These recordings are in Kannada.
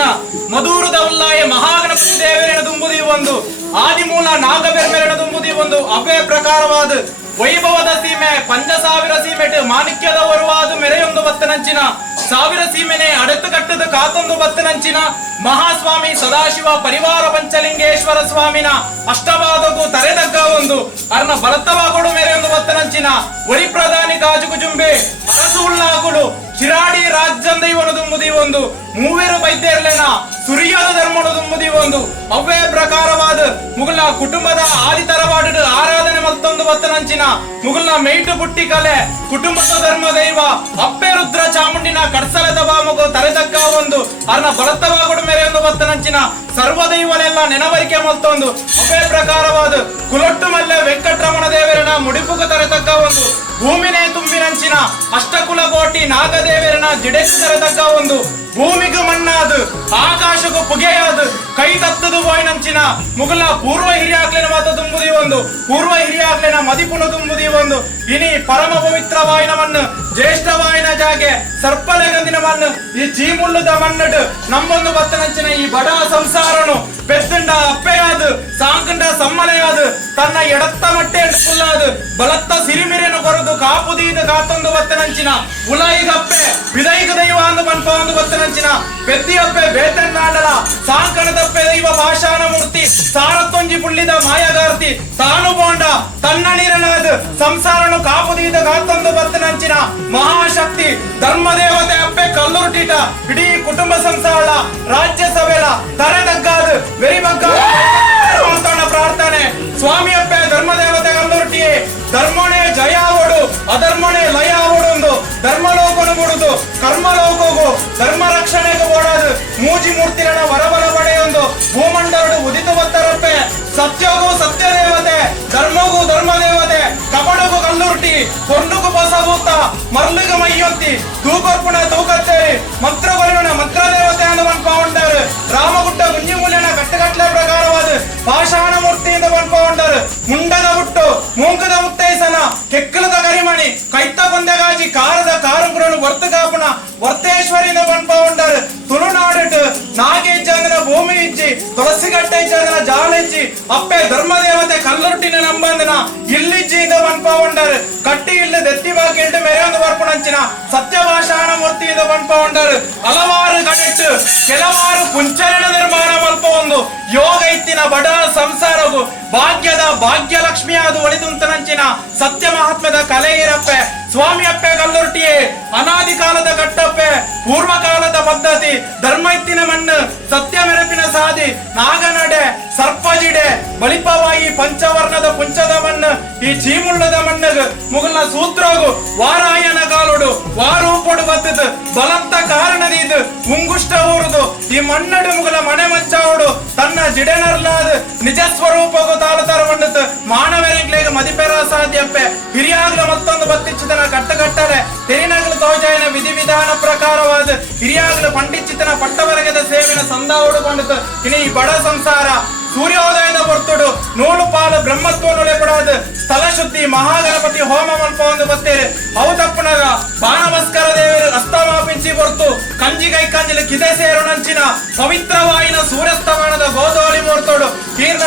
ಬತ್ತನಂಚಿನ ಮಧುರದ ಉಲ್ಲಾಯ ಮಹಾಗಣಪತಿ ದೇವರಿನ ದುಂಬುದಿ ಒಂದು ಆದಿಮೂಲ ನಾಗಬೆರ್ಮೆರಣ ದುಂಬುದಿ ಒಂದು ಅವೇ ಪ್ರಕಾರವಾದ ವೈಭವದ ಸೀಮೆ ಪಂಜ ಸಾವಿರ ಸೀಮೆಟ್ ಮಾಣಿಕ್ಯದ ಒರುವಾದು ಮೆರೆಯೊಂದು ಬತ್ತನಂಚಿನ ಸಾವಿರ ಸೀಮೆನೆ ಅಡೆತು ಕಟ್ಟದ ಕಾತೊಂದು ಬತ್ತನಂಚಿನ ಮಹಾಸ್ವಾಮಿ ಸದಾಶಿವ ಪರಿವಾರ ಪಂಚಲಿಂಗೇಶ್ವರ ಸ್ವಾಮಿನ ಅಷ್ಟವಾದಗೂ ತರೆದಗ್ಗ ಒಂದು ಅರ್ನ ಭರತವಾಗುಡು ಮೆರೆಯೊಂದು ಬತ್ತನಂಚಿನ ಒರಿ ಪ್ರಧಾನಿ ಕಾಜುಕು ಜುಂಬೆ ಅರಸು ಉಳ್ಳಾಗುಡು ಶಿರಾಡಿ ರಾಜ್ಯಂದ ಇವನು ದುಂಬುದಿ ಒಂದು ಮೂವೇರು ವೈದ್ಯರ್ಲೆನ ಸುರಿಯಾದ ಧರ್ಮದ ದುಂಬುದಿ ಒಂದು ಅವೇ ಪ್ರಕಾರವಾದ ಮುಗುಲ್ನ ಕುಟುಂಬದ ಆದಿತರವಾಡು ಆರಾಧನೆ ಮತ್ತೊಂದು ಬತ್ತನಂಚಿನ ಮುಗುಲ್ನ ಮೇಟು ಬುಟ್ಟಿ ಕಲೆ ಕುಟುಂಬದ ಧರ್ಮ ದೈವ ಅಪ್ಪೆ ರುದ್ರ ಚಾಮುಂಡಿನ ಕಡ್ಸಲದ ಬಾಮಗು ತರೆದಕ್ಕ ಒಂದು ಅರ್ನ ಭರತವಾಗುಡು ಮೆರೆಯೊಂದು ಬತ್ತನಂಚಿನ ಸರ್ವದೈವನೆಲ್ಲ ನೆನವರಿಕೆ ಮತ್ತೊಂದು ಅವೇ ಪ್ರಕಾರವಾದ ಕುಲೊಟ್ಟು ಮಲ್ಲೆ ವೆಂಕಟರಮಣ ದೇವರನ ಮುಡಿಪುಗ ತರೆದಕ್ಕ ಒಂದು ಭೂಮಿನೇ ತುಂಬಿನಂಚಿನ ಅಷ್ಟಕುಲ ಕೋಟಿ ನಾಗದೇವರನ ಜಿಡೆಕ್ ತರೆದಕ್ಕ ಒಂದು ಭೂಮಿಗೂ ಮಣ್ಣಾದು ಆಕಾಶಕ್ಕೂ ಪುಗೆಯಾದು ಕೈ ತತ್ತದು ಹೋಯ್ನಂಚಿನ ಮುಗುಲ ಪೂರ್ವ ಹಿರಿಯಾಗ್ಲಿನ ಮಾತ ತುಂಬುದಿ ಒಂದು ಪೂರ್ವ ಹಿರಿಯಾಗ್ಲಿನ ಮದಿಪುನ ತುಂಬುದಿ ಒಂದು ಇನಿ ಪರಮ ಪವಿತ್ರವಾಯಿನ ಮಣ್ಣು ಜ್ಯೇಷ್ಠವಾಯಿನ ಜಾಗೆ ಸರ್ಪಲೆಗಂದಿನ ಮಣ್ಣು ಈ ಜೀಮುಳ್ಳದ ಮಣ್ಣಡು ನಮ್ಮೊಂದು ಬತ್ತನಂಚಿನ ಈ ಬಡ ಸಂಸಾರನು ಪೆತ್ತಂಡ ಅಪ್ಪೆಯಾದು ಸಾಂಕಂಡ ಸಮ್ಮನೆಯಾದು ತನ್ನ ಎಡತ್ತ ಮಟ್ಟೆ ಫುಲ್ಲಾದು ಬಲತ್ತ ಸಿರಿಮಿರಿಯನ್ನು ಕೊರದು ಕಾಪುದೀದ ಕಾತೊಂದು ಬತ್ತನಂಚಿನ ಉಲೈಗಪ್ಪೆ ವಿದೈಗ ದೈವ ಅಂದು ಮನ್ಪ ಒಂದು ಬತ್ತನಂಚಿನ ಪೆದ್ದಿಯಪ್ಪೆ ಬೇತನ್ನಾಡಲ ಸಾಂಕಣದಪ್ಪೆ ದೈವ ಭಾಷಾನ ಮೂರ್ತಿ ಸಾರತ್ತೊಂಜಿ ಪುಳ್ಳಿದ ಮಾಯಗಾರ್ತಿ ತಾನು ಬೋಂಡ ತನ್ನ ನೀರನಾದ ಸಂಸಾರನು ಕಾಪುದೀದ ಕಾತೊಂದು ಬತ್ತನಂಚಿನ ಮಹಾಶಕ್ತಿ ಧರ್ಮದೇವತೆ ಅಪ್ಪೆ ಕಲ್ಲುರ್ಟಿಟ ಇಡೀ ಕುಟುಂಬ ಸಂಸಾರ ರಾಜ್ಯಸಭೆಲ ತರೆದಗ್ಗಾದು ವೆರಿಬಗ್ಗ ಪ್ರಾರ್ಥನೆ ಸ್ವಾಮಿ ಅಪ್ಪೆ ಧರ್ಮದೇವತೆ ಕಲ್ಲುರ್ಟಿಯೇ ಧರ್ಮನೇ ಜಯ ಆವಡು ಅಧರ್ಮನೇ ಲಯ ಆವಡು ಧರ್ಮಲೋಕನು ಬಿಡುದು ಕರ್ಮಲೋಕಗೂ ಧರ್ಮ ರಕ್ಷಣೆಗೆ ಓಡೋದು ಮೂಜಿ ಮೂರ್ತಿಗಳ ವರಬಲ ಪಡೆಯೊಂದು ಭೂಮಂಡಲಡು ಉದಿತ ಬತ್ತರಪ್ಪೆ ಸತ್ಯಗೂ ಸತ್ಯ ದೇವತೆ ಧರ್ಮಗೂ ಧರ್ಮ ದೇವತೆ ಕಬಡಗೂ ಕಲ್ಲುರ್ಟಿ ಕೊಂಡುಗೂ ಬಸಭೂತ ಮರ್ಲಿಗ ಮೈಯೊತ್ತಿ ತೂಕೊರ್ಪುಣ ತೂಕತ್ತೇರಿ ಮಂತ್ರಗೊಲಿನ ಮಂತ್ರ ದೇವತೆ ಅನ್ನು ಮನ್ಪಾಂಡರು ರಾಮಗುಡ್ಡ ಗುಂಜಿಮೂಲ್ಯನ ಕಟ್ಟಗಟ್ಲೆ ಪ್ರಕಾರವಾದ ಪಾಷಾಣ ಮೂರ್ತಿಯಿಂದ ಮನ್ಪಾಂಡರು ಮುಂಡದ ಹುಟ್ಟು ಮೂಂಕದ ಮುತ್ತೈಸನ ಕೆಕ್ಕಲದ ಕರಿಮಣಿ ಕೈತ ಕೊಂದೆಗಾಜಿ ಕಾರದ ಕಾರುಂಗುರನು ವರ್ತ ಕಾಪುಣ ವರ್ತೇಶ್ವರಿಯಿಂದ ಮನ್ಪಾಂಡರು ತುಳುನಾಡಿಟ್ಟು ನಾಗೇಜ್ಜಂಗನ ಭೂಮಿ ಇಚ್ಚಿ ತುಳಸಿಗಟ್ಟೆ ಇಚ್ಚಂಗನ ಜಾಲ ಇಚ್ಚಿ ಅಪ್ಪೆ ಧರ್ಮದೇವತೆ ಕಲ್ಲುರ್ಟಿನ ನಂಬಂದನ ಇಲ್ಲಿಜ್ಜಿಯಿಂದ ಮನ್ಪಾಂಡರು ಕಟ್ಟಿ ಇಲ್ಲ ದೆತ್ತಿ ಬಾಕಿ ಇಟ್ಟು ಮೆರೆಯೊಂದು ಬರ್ಪುಣಂಚಿನ ಸತ್ಯಭಾಷಾಣ ಮೂರ್ತಿಯಿಂದ ಮನ್ಪಾಂಡರು ಹಲವಾರು ಗಣಿಟ್ಟು ಕೆಲವಾರು ಪುಂಚರಣ ನಿರ್ಮಾಣ ಮಲ್ಪ ಒಂದು ಯೋಗ ಇತ್ತಿನ ಬಡ ಸಂಸಾರವು ಭಾಗ್ಯದ ಭಾಗ್ಯಲಕ್ಷ್ಮಿಯಾದ ಒಳಿದುಂತನಂಚಿನ ಸತ್ಯ ಮಹಾತ್ಮದ ಕಲೆ ಇರಪ್ಪೆ ಸ್ವಾಮಿ ಅಪ್ಪೆ ಕಲ್ಲುರ್ಟಿಯೇ ಅನಾದಿ ಕಾಲದ ಕಟ್ಟಪ್ಪೆ ಪೂರ್ವ ಕಾಲದ ಪದ್ಧತಿ ಧರ್ಮ ಇತ್ತಿನ ಮಣ್ಣು ಸತ್ಯ ಮೆರಪಿನ ಸಾದಿ ನಾಗನಡೆ ಸರ್ಪಜಿಡೆ ಬಳಿಪವಾಯಿ ಪಂಚವರ್ಣದ ಪುಂಚದ ಮಣ್ಣು ಈ ಚೀಮುಳ್ಳದ ಮಣ್ಣಗ ಮುಗಲ್ನ ಸೂತ್ರೋಗು ವಾರಾಯನ ಕಾಲುಡು ವಾರೂಪೊಡು ಬತ್ತದು ಬಲತ್ತ ಕಾರಣದಿದು ಮುಂಗುಷ್ಟ ಊರುದು ಈ ಮಣ್ಣಡು ಮುಗಲ ಮನೆ ಮಂಚಾವುಡು ತನ್ನ ಜಿಡೆನರ್ಲಾದ ನಿಜ ಸ್ವರೂಪಗೂ ತಾಳು ತರ ಮಣ್ಣುತ್ತು ಮಾನವರಿಗೆ ಮದಿಪೆರ ಸಾಧ್ಯಪ್ಪೆ ಹಿರಿಯಾಗ್ಲ ಮತ್ತೊಂದು ಬತ್ತಿಚ್ಚಿತನ ಕಟ್ಟಗಟ್ಟಲೆ ತೆರಿನಗಲು ತೋಜಾಯನ ವಿಧಿವಿಧಾನ ಪ್ರಕಾರವಾದ ಹಿರಿಯಾಗ್ಲ ಪಂಡಿಚಿತನ ಪಟ್ಟವರಗದ ಸೇವಿನ ಸಂದ ಹುಡುಕೊಂಡಿತ್ತು ಇನ್ನು ಈ ಬಡ ಸಂಸಾರ ಸೂರ್ಯೋದಯದ ಹೊರ್ತುಡು ನೂಲು ಪಾಲು ಬ್ರಹ್ಮತ್ವ ನುಳೆಪಡಾದ ಸ್ಥಳ ಶುದ್ಧಿ ಮಹಾಗಣಪತಿ ಹೋಮ ಮಲ್ಪ ಒಂದು ಬತ್ತೇರಿ ಅವು ತಪ್ಪುನಾಗ ಬಾಣಮಸ್ಕರ ದೇವರು ಅಸ್ತಮಾಪಿಂಚಿ ಹೊರ್ತು ಕಂಜಿಗೈ ಕಂಜಿಲು ಕಿದೆ ಸೇರು ನಂಚಿನ ಪವಿತ್ರವಾಯಿನ ಸೂರ್ಯಸ್ತಮಾನದ ಗೋಧೋಳಿ ಮೂರ್ತೋಡು ಈರ್ನ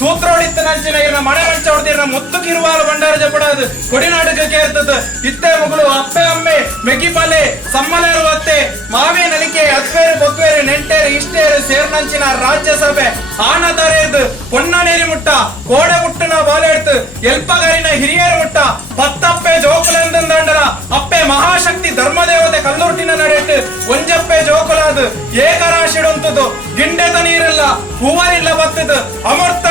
ಸೂತ್ರೋಡಿತ್ತ ನಂಚಿನ ಇರ್ನ ಮನೆ ಮಂಚ ಹೊಡೆದಿರ್ನ ಮುತ್ತು ಕಿರುವಾಲು ಬಂಡಾರ ಜಪಡಾದು ಕೊಡಿನಾಟಕ ಕೇರ್ತದ ಇತ್ತೆ ಮುಗಳು ಅಪ್ಪೆ ಅಮ್ಮೆ ಮೆಗಿಪಲೆ ಸಮ್ಮಲೇರು ಅತ್ತೆ ಮಾವೇ ನಲಿಕೆ ಅತ್ವೇರು ಬೊತ್ವೇರು ನೆಂಟೇರು ಇಷ್ಟೇರು ಸೇರ್ನಂಚಿನ ರಾಜ್ಯಸಭೆ ಆನ ತರೆದು ಪೊನ್ನನೇರಿ ಮುಟ್ಟ ಕೋಡೆ ಮುಟ್ಟನ ಬಾಲೆಡ್ತು ಎಲ್ಪಗರಿನ ಹಿರಿಯರು ಮುಟ್ಟ ಪತ್ತಪ್ಪೆ ಜೋಕುಲೆಂದಂಡರ ಅಪ್ಪೆ ಮಹಾಶಕ್ತಿ ಧರ್ಮದೇವತೆ ಕಲ್ಲುರ್ಟಿನ ನಡೆಟ್ಟು ಒಂಜಪ್ಪೆ ಜೋಕುಲಾದು ಏಕರಾಶಿಡುಂತದು ಗಿಂಡೆತ ನೀರಿಲ್ಲ ಹೂವರಿಲ್ಲ ಬತ್ತದು ಅಮೃತ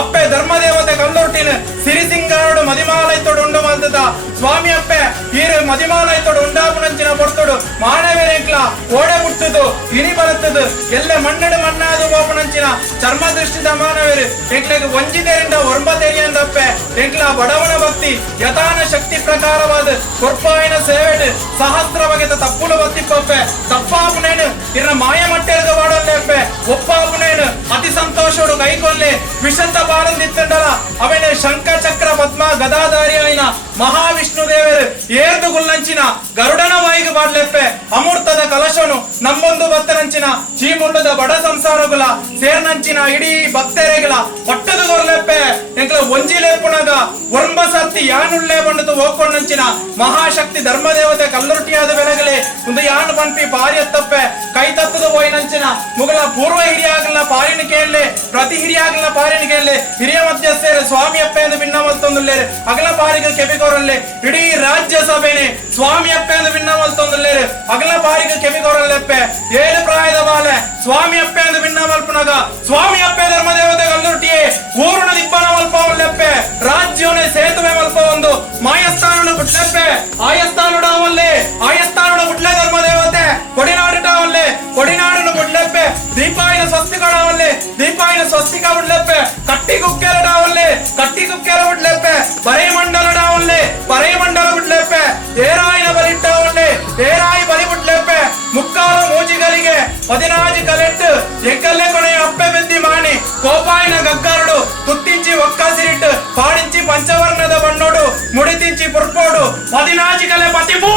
ಅಪ್ಪೆ ಧರ್ಮದೇವತೆ ಕಲ್ಲುರ್ಟಿನ ಸಿರಿಸಿಂಗಾರಡು ಮದಿಮಾಲೈತೋಡು ಉಂಡು ಮಲ್ತದ ಸ್ವಾಮಿ ಅಪ್ಪೆ ಈರು ಮದಿಮಾಲೈತೋಡು ಉಂಡಾಪುನಂಚಿನ ಪೊರ್ತೋಡು ಮಾನವೇರೆಂಕ್ಲ ಓಡೆ ಮುಟ್ಟದು ಇನಿ ಬರುತ್ತದು ಎಲ್ಲ ಮಣ್ಣಡು ಮಣ್ಣಾದು ಬಾಪುನಂಚಿನ ಚರ್ಮ ದೃಷ್ಟಿದ ಮಾನವೇರು ಎಂಕ್ಲೆಗೆ ಒಂಜಿದೇರಿಂದ ಒರ್ಬತೆರಿಯಂದಪ್ಪೆ ಎಂಕ್ಲ ಬಡವನ ಭಕ್ತಿ ಯಥಾನ ಶಕ್ತಿ ಪ್ರಕಾರವಾದ ಕೊರ್ಪಾಯಿನ ಸೇವೆಡು ಸಹಸ್ರ ಬಗೆದ ತಪ್ಪುಲು ಬತ್ತಿಪ್ಪಪ್ಪೆ ತಪ್ಪಾಪುನೇನು ಇರ್ನ ಮಾಯ ಮಟ್ಟೆಲ್ಗ ಬಾಡೊಂದೆಪ್ಪೆ ಒಪ್ಪಾಪುನೇನು ಅತಿ ಸಂತೋಷೋಡು ಕೈಕೊಲ್ಲೆ ವಿಷಂತ ಬಾಳಂದಿತ್ತಂಡಲ ಅವನೇ ಶಂಖ ಚಕ್ರ ಪದ್ಮ ಗದಾಧಾರಿ ಆಯ್ನ ಮಹಾವಿಷ್ಣು ದೇವರು ಏರ್ದು ಗುಲ್ಲಂಚಿನ ಗರುಡನ ಬಾಯಿಗೆ ಬಾಡ್ಲೆಪ್ಪೆ ಅಮೂರ್ತದ ಕಲಶನು ನಮ್ಮೊಂದು ಭಕ್ತರಂಚಿನ ಚೀಮುಂಡದ ಬಡ ಸಂಸಾರಗುಲ ಸೇರ್ನಂಚಿನ ಇಡೀ ಭಕ್ತರೆಗಳ ಪಟ್ಟದ ಗೊರ್ಲೆಪ್ಪೆ ಎಂಕಲ ಒಂಜಿಲೇಪುಣಗ ಒರ್ಂಬ ಸರ್ತಿ ಯಾನುಳ್ಳೆ ಬಂಡದು ಹೋಗ್ಕೊಂಡಂಚಿನ ಮಹಾಶಕ್ತಿ ಧರ್ಮದೇವತೆ ಕಲ್ಲುರುಟಿಯಾದ ಬೆಳಗಲೆ ಒಂದು ಯಾನು ಪಂಪಿ ಪಾರಿ ಎತ್ತಪ್ಪೆ ಕೈ ತತ್ತದ ಹೋಯ್ನಂಚಿನ ಮುಗಳ ಪೂರ್ವ ಹಿರಿಯಾಗಲ್ಲ ಪಾರಿನ ಕೇಳಲೆ ಪ್ರತಿ ಹಿರಿಯಾಗಲ್ಲ ಪಾರಿನ ಕೇಳಲೆ ಹಿರಿಯ ಮಧ್ಯಸ್ಥರು ಸ್ವಾಮಿ ಅಪ್ಪೆ ಎಂದು ಭಿನ್ನವಲ್ತೊಂದುಲ್ಲೇರೆ ಅಗಲ ಪಾರಿಗೆ ಕೆಪಿಗೋರಲ್ಲೇ ಇಡೀ ರಾಜ್ಯ ಸಭೆನೆ ಸ್ವಾಮಿ ಅಪ್ಪೆ ಎಂದು ಭಿನ್ನವಲ್ತೊಂದುಲ್ಲೇರೆ ಅಗಲ ಪಾರಿಗೆ ಕೆಪಿಗೋರಲ್ಲೆಪ್ಪೆ ಏಳು ಪ್ರಾಯದ ಬಾಲೆ ಸ್ವಾಮಿ ಅಪ್ಪೆ ಎಂದು ಭಿನ್ನವಲ್ಪನಾಗ ಸ್ವಾಮಿ ಅಪ್ಪೆ ಧರ್ಮದೇವತೆ ಕಲ್ಲುರುಟಿಯೇ ಊರುಣ ದಿಬ್ಬನ ಮಲ್ಪ ಒಲ್ಲೆಪ್ಪೆ ರಾಜ್ಯವನೇ ಸೇತುವೆ ಮಲ್ಪ ಒಂದು ಮಾಯಸ್ಥಾನ ಬಿಟ್ಲೆಪ್ಪೆ ಆಯಸ್ಥಾನುಡಾವಲ್ಲೇ ಆಯಸ್ಥಾನುಡ ಬಿಟ್ಲೆ ಧರ್ಮದೇವತೆ ಕೊಡಿನಾಡಿಟಾವಲ್ಲೇ ಕೊಡಿನಾಡನ್ನು ಬಿಡ್ಲೆಪ್ಪೆ ದೀಪಾಯಿನ ಸ್ವಸ್ತಿಕಡಾವಲ್ಲೇ ದೀಪಾಯಿನ ಸ್ವಸ್ತಿಕ ಬಿಡ್ಲೆಪ್ಪೆ ಕಟ್ಟಿ ಕುಕ್ಕೆರಡಾವಲ್ಲೇ ಕಟ್ಟಿ ಕುಕ್ಕೆರ ಬಿಡ್ಲೆಪ್ಪೆ ಬರೇ ಮಂಡಲಡಾವಲ್ಲೇ ಬರೇ ಮಂಡಲ ಬಿಡ್ಲೆಪ್ಪೆ ಏರಾಯಿನ ಬಲಿಟ್ಟಾವಲ್ಲೇ ಏರಾಯಿ ಬಲಿ ಬಿಡ್ಲೆಪ್ಪೆ ಮುಕ್ಕಾಲು ಮೂಜಿಗರಿಗೆ 16 ಕಲೆಟ್ಟು ಎಕ್ಕಲ್ಲೇ ಕೊನೆಯ ಅಪ್ಪೆ ಬೆದ್ದಿ ಮಾಣಿ ಕೋಪಾಯಿನ ಗಗ್ಗರುಡು ತುತ್ತಿಂಚಿ ಒಕ್ಕಸಿರಿಟ್ಟು ಪಾಡಿಂಚಿ ಪಂಚವರ್ಣದ ಬಣ್ಣೋಡು ಮುಡಿತಿಂಚಿ ಪುರ್ಪೋಡು 16 ಕಲೆ ಪತಿಪೂ